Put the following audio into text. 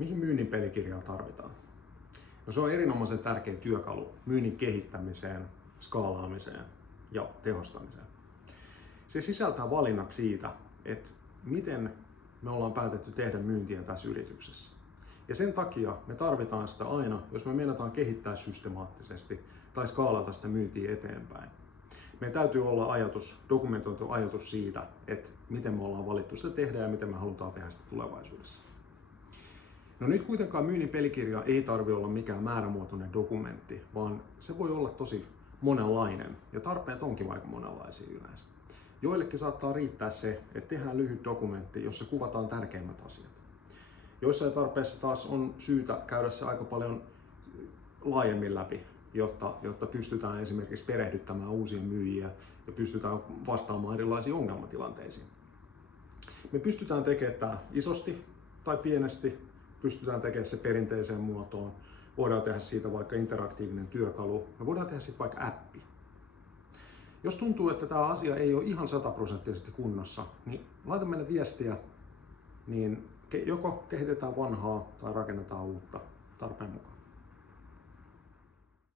Mihin myynnin pelikirjaa tarvitaan? No se on erinomaisen tärkeä työkalu myynnin kehittämiseen, skaalaamiseen ja tehostamiseen. Se sisältää valinnat siitä, että miten me ollaan päätetty tehdä myyntiä tässä yrityksessä. Ja sen takia me tarvitaan sitä aina, jos me meinataan kehittää systemaattisesti tai skaalata sitä myyntiä eteenpäin. Meidän täytyy olla dokumentoitu ajatus siitä, että miten me ollaan valittu sitä tehdä ja miten me halutaan tehdä sitä tulevaisuudessa. No nyt kuitenkaan myynnin pelikirja ei tarvitse olla mikään määrämuotoinen dokumentti, vaan se voi olla tosi monenlainen ja tarpeet onkin aika monenlaisia yleensä. Joillekin saattaa riittää se, että tehdään lyhyt dokumentti, jossa kuvataan tärkeimmät asiat. Joissain tarpeissa taas on syytä käydä se aika paljon laajemmin läpi, jotta pystytään esimerkiksi perehdyttämään uusia myyjiä ja pystytään vastaamaan erilaisiin ongelmatilanteisiin. Me pystytään tekemään tämä isosti tai pienesti, pystytään tekemään se perinteiseen muotoon, voidaan tehdä siitä vaikka interaktiivinen työkalu, me voidaan tehdä siitä vaikka appi. Jos tuntuu, että tämä asia ei ole ihan 100% kunnossa, niin laita meille viestiä, niin joko kehitetään vanhaa tai rakennetaan uutta tarpeen mukaan.